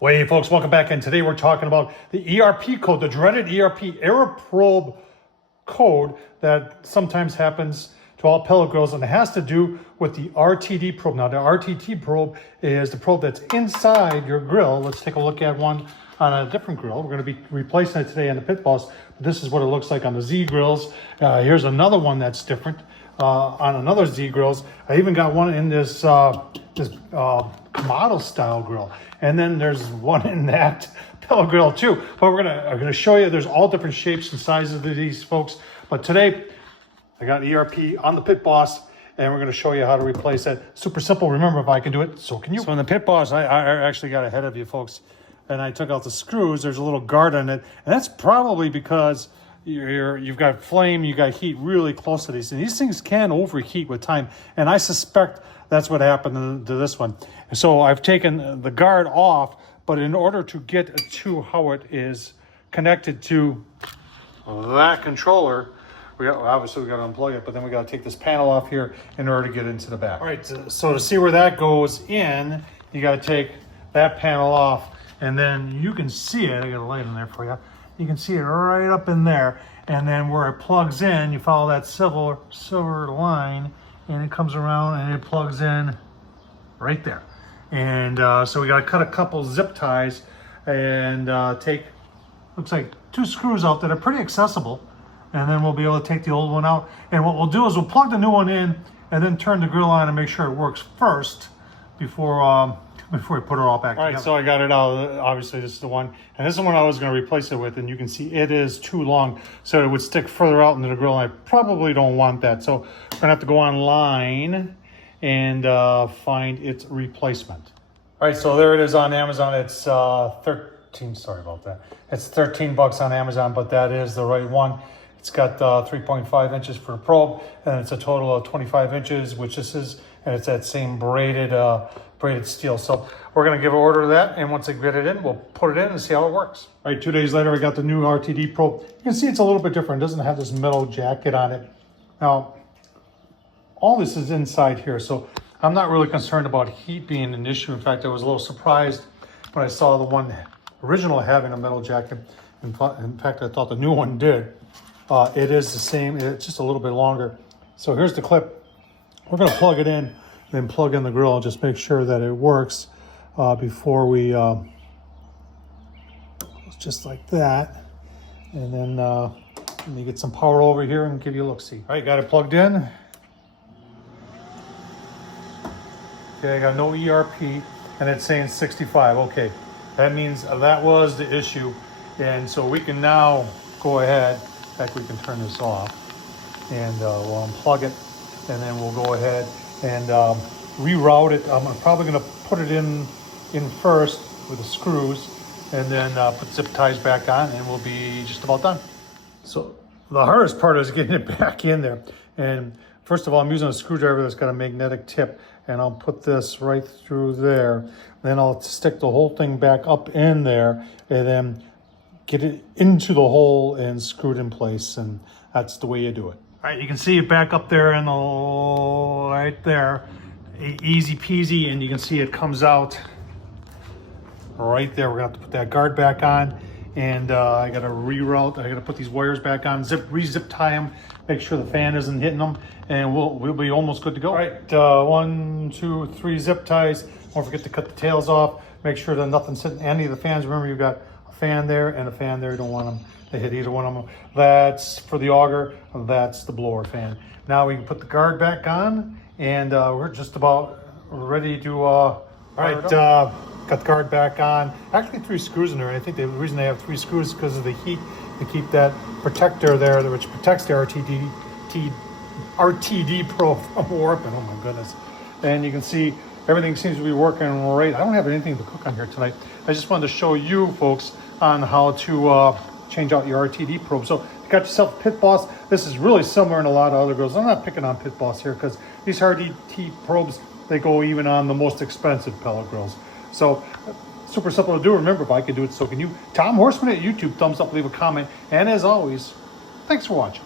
Well, hey folks, welcome back. And today we're talking about the ERP code, the dreaded ERP error probe code that sometimes happens to all pellet grills, and it has to do with the RTD probe. Now, the RTD probe is the probe that's inside your grill. Let's take a look at one on a different grill. We're going to be replacing it today on the Pit Boss. This is what it looks like on the Z grills. Here's another one that's different on another Z grills. I even got one in this Kamado style grill, and then there's one in that pellet grill too. But I'm gonna show you. There's all different shapes and sizes of these, folks. But today I got ERP on the Pit Boss, and we're going to show you how to replace that. Super simple. Remember, if I can do it, so can you. So in the Pit Boss, I actually got ahead of you folks, and I took out the screws. There's a little guard on it, and that's probably because you've got flame, you got heat really close to these, and these things can overheat with time, and I suspect that's what happened to this one. So I've taken the guard off, but in order to get to how it is connected to that controller, obviously we got to unplug it, but then we got to take this panel off here in order to get into the back. All right, so to see where that goes in, you got to take that panel off, and then you can see it. I got a light in there for you. You can see it right up in there, and then where it plugs in, you follow that silver line, and it comes around and it plugs in right there. And so we got to cut a couple zip ties and take, looks like 2 screws out that are pretty accessible. And then we'll be able to take the old one out. And what we'll do is we'll plug the new one in and then turn the grill on and make sure it works first before we put it all back together. All right, so I got it out. Obviously, this is the one. And this is the one I was going to replace it with. And you can see it is too long, so it would stick further out into the grill. And I probably don't want that. So we're going to have to go online and find its replacement. All right, so there it is on Amazon. It's 13, sorry about that. It's $13 on Amazon, but that is the right one. It's got 3.5 inches for the probe, and it's a total of 25 inches, which this is, and it's that same braided steel. So we're going to give an order to that, and once I get it in, we'll put it in and see how it works. All right, 2 days later, I got the new RTD probe. You can see it's a little bit different. It doesn't have this metal jacket on it. Now, all this is inside here, so I'm not really concerned about heat being an issue. In fact, I was a little surprised when I saw the one original having a metal jacket. In fact, I thought the new one did. It is the same, it's just a little bit longer. So here's the clip. We're going to plug it in, then plug in the grill and just make sure that it works before we, just like that. And then let me get some power over here and give you a look-see. All right, got it plugged in. Okay, I got no ERP, and it's saying 65. Okay, that means that was the issue. And so we can now go ahead. In fact, we can turn this off, and we'll unplug it, and then we'll go ahead and reroute it. I'm probably going to put it in first with the screws, and then put zip ties back on, and we'll be just about done. So the hardest part is getting it back in there. And first of all, I'm using a screwdriver that's got a magnetic tip, and I'll put this right through there. Then I'll stick the whole thing back up in there, and then get it into the hole and screw it in place, and that's the way you do it. All right, you can see it back up there in the right there, easy peasy, and you can see it comes out right there. We're gonna have to put that guard back on, and I gotta reroute. I gotta put these wires back on, re-zip tie them, make sure the fan isn't hitting them, and we'll be almost good to go. All right, 1, 2, 3 zip ties. Don't forget to cut the tails off. Make sure that nothing's hitting any of the fans. Remember, you've got fan there and a fan there. You don't want them to hit either one of them. That's for the auger. That's the blower fan. Now we can put the guard back on, and we're just about ready to all right, got the guard back on. Actually 3 screws in there. I think the reason they have 3 screws is because of the heat, to keep that protector there, which protects the RTD probe from warping. Oh my goodness. And you can see everything seems to be working right. I don't have anything to cook on here tonight. I just wanted to show you folks on how to change out your RTD probe. So you got yourself a Pit Boss. This is really similar in a lot of other grills. I'm not picking on Pit Boss here because these RTD probes, they go even on the most expensive pellet grills. So super simple to do. Remember, if I can do it, so can you. Tom Horsman at YouTube, thumbs up, leave a comment. And as always, thanks for watching.